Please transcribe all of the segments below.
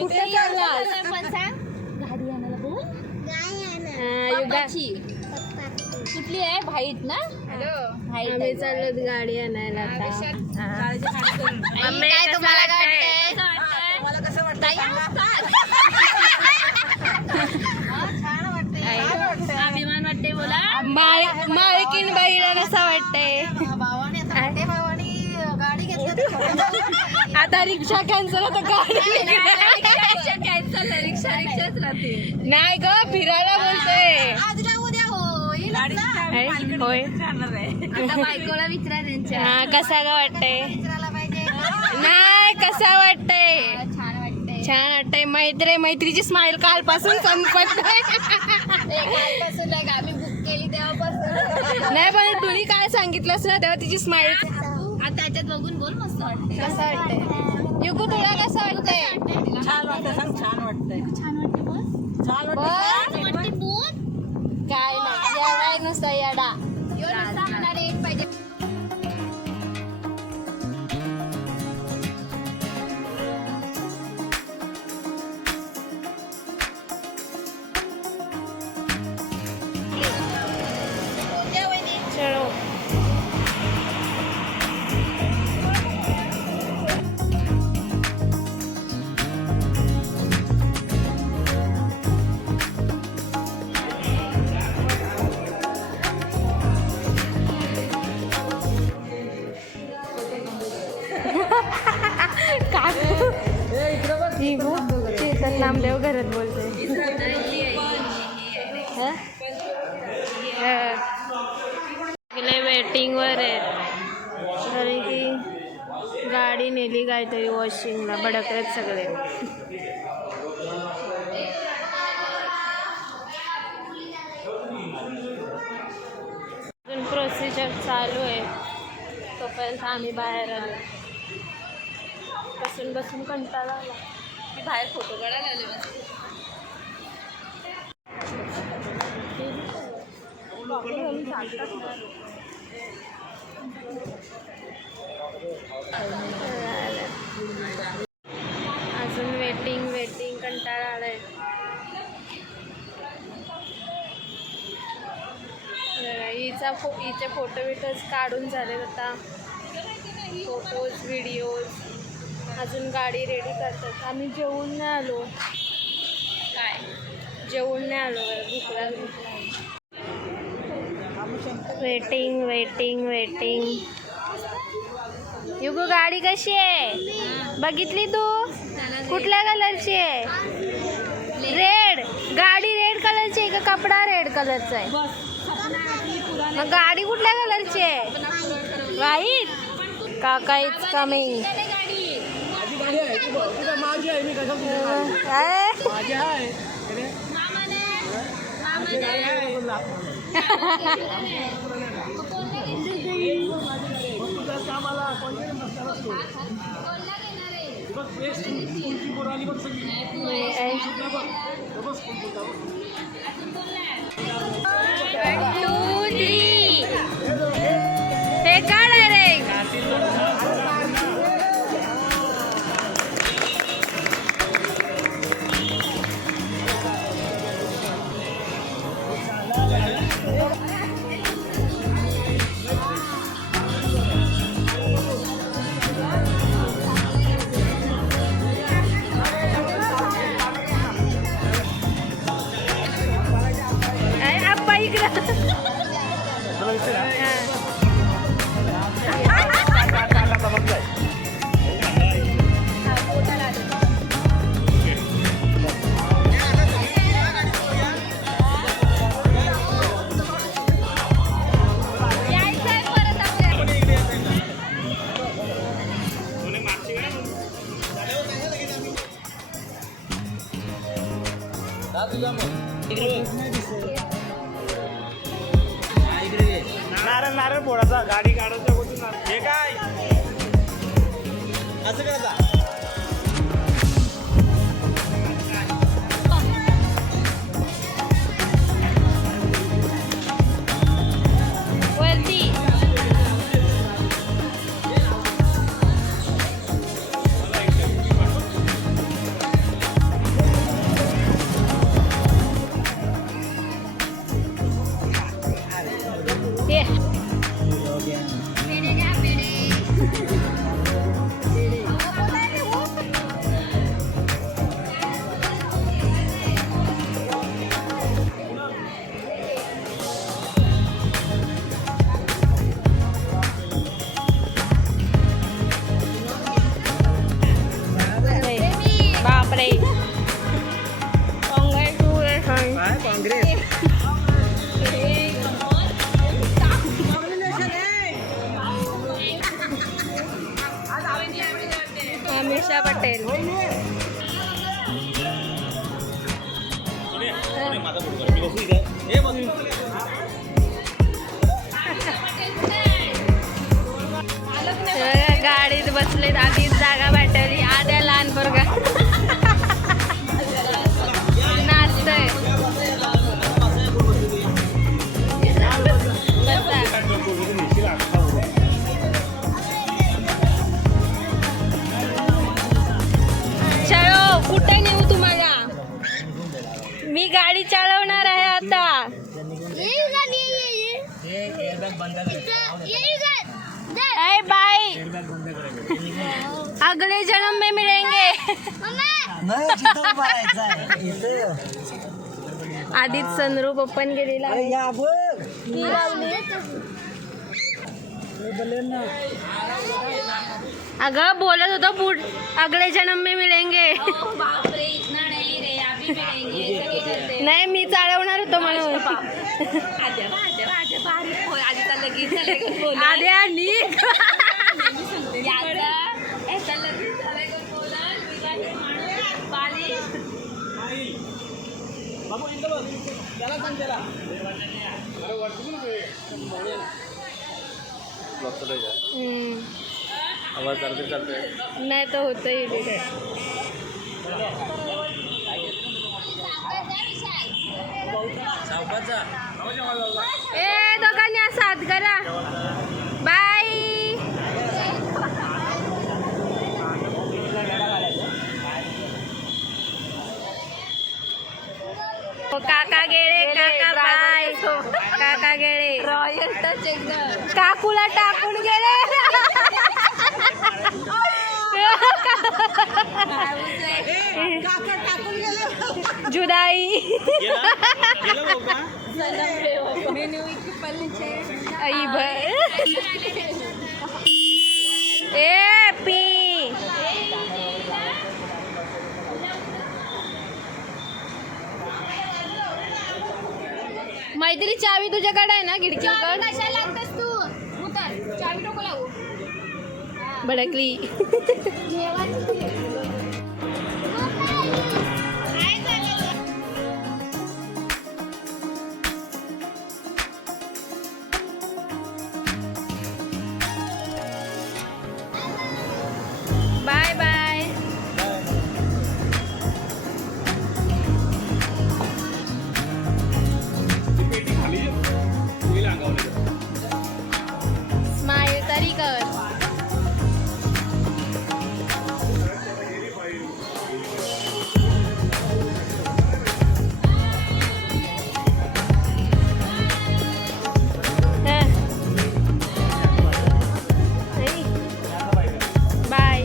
कुठे चाललास? गाडी आणायला बोल. कुठली आहे? व्हाईट ना? आम्ही चाललो गाडी आणायला आता. मम्मी तुम्हाला काय अभिमान वाटते बोला. मालकीन बाईला कसं वाटतंय? आता रिक्षा कॅन्सल होतं. गाडी कॅन्सल. रिक्षाच राहते. नाही ग, फिरायला बोलतोय. होय. आता बायकोला विचारा त्यांच्या. हा, कसा ग वाटतंय? नाही, कसा वाटतंय? छान वाटतंय. मैत्रीची स्माइल कालपासून संपत नाही. आम्ही बुक केली तेव्हापासून. नाही, पण तुम्ही काय सांगितलंस ना तेव्हा तिची स्माइल आता त्याच्यात बघून बोल. मस्त वाटतंय. कसं वाटतंय युगू? तुला कसं वाटतंय? छान वाटतंय. सांग छान वाटतंय. छान वाटते बोल. छान वाटतंय. काय नाही, येडाय नुसता येडा. रेट पाहिजे. चलो चेतन नामदेव घरात बोलतोय. वेटिंग वर आहेत तरी की गाडी नेली काहीतरी वॉशिंगला. भडकलेत सगळे. अजून प्रोसिजर चालू आहे. तोपर्यंत आम्ही बाहेर आलो. बसून कंटाळा आला. मी बाहेर फोटो काढायला आले. अजून वेटिंग कंटाळा आलाय. हिचे फोटो बिटोज काढून झाले. आता फोटोज व्हिडिओज. अजून गाडी रेडी करतात. आम्ही जेवून नाही आलो. काय जेवून नाही आलो? भूक लागली. वेटिंग. युगू गाडी कशी आहे बघितली तू? कुठल्या कलरची आहे? रेड. गाडी रेड कलरची आहे का कपडा रेड कलरचा आहे? मग गाडी कुठल्या कलरची आहे? व्हाईट. काका इज कमिंग. हे काढ रे. नारळ फोडायचा गाडी काढायचा कुठून हे काय असं करायचा अमीषा पटेल. गाडीत बसलेत आधीच जागा भेटली आद्या लहान पोरगा नाचतोय. चलो कुठे नेऊ तुम्हाला. मी गाडी चालवणार आहे आता. बाय. अगले जन्म में मिलेंगे. आधीच सनरूप ओपन केलेला अगं बोलत होतो पुढ अगले जन्म में मिलेंगे. नाही मी चालवणार होतो म्हणून. आद्या नीट नाही तर होतं ए दोघांनी असं हात करा. बाय. काका गेले. काका बाय. काका गेले. रॉयल टच एकदम. काकूला टाकून गेले. जुदाई. आई ए पी. मैत्री चावी तुझ्याकडे आहे ना खिडकी भडकली. Bye bye. स्माइल तरी कर. बाय.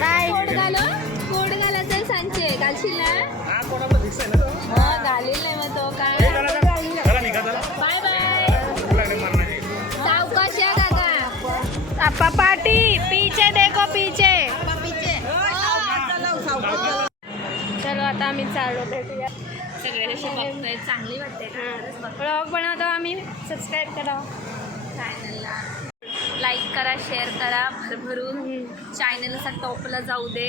बाय. कोड घालायचं सांचे घालशील ना. घालील नाही मग तो काय. Bye bye. सावकाश या काका. आपा पाटी पीछे देखो पीछे. चलो आता आम्ही चाललो भेटूया. सगळे जसे बघताय चांगली वाटते. ब्लॉग बनवतो आम्ही. सबस्क्राईब करा चॅनलला. लाईक करा शेअर करा भरभरून. चॅनल असा टॉपला जाऊ दे.